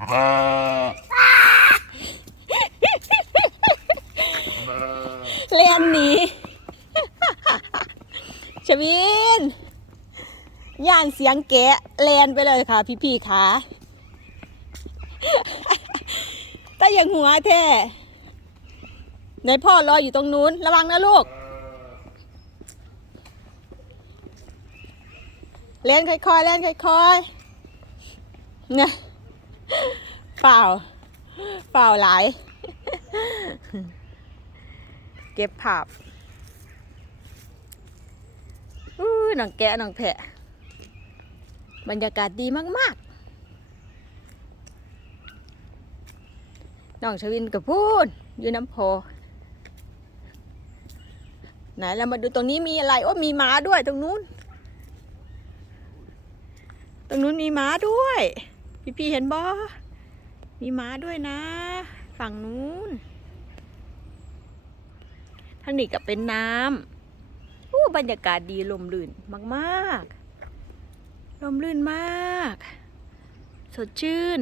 เล่นหนีชวิน ย่านเสียงแกะแลนไปเลยค่ะ พี่ๆค่ะแต่ยังหัวแท้ในพ่อรออยู่ตรงนู้น ระวังนะลูก เล่นค่อยๆ เล่นค่อยๆ เนี่ย เปล่า เปล่าหลาย เก็บภาพอู้หนังแกะหนังแพะ บรรยากาศดีมาก ๆ น้องชวินกับพูดอยู่น้ำโพไหนเรามาดูตรงนี้มีอะไร โอ้มีม้าด้วยตรงนู้น ตรงนู้นมีม้าด้วย พี่พี่ๆเห็นบ่มีม้าด้วยนะ ฝั่งนู้นทางนี้ก็เป็นน้ำอู้บรรยากาศดีลมลื่นมาก ๆ ลมลื่นมาก สดชื่น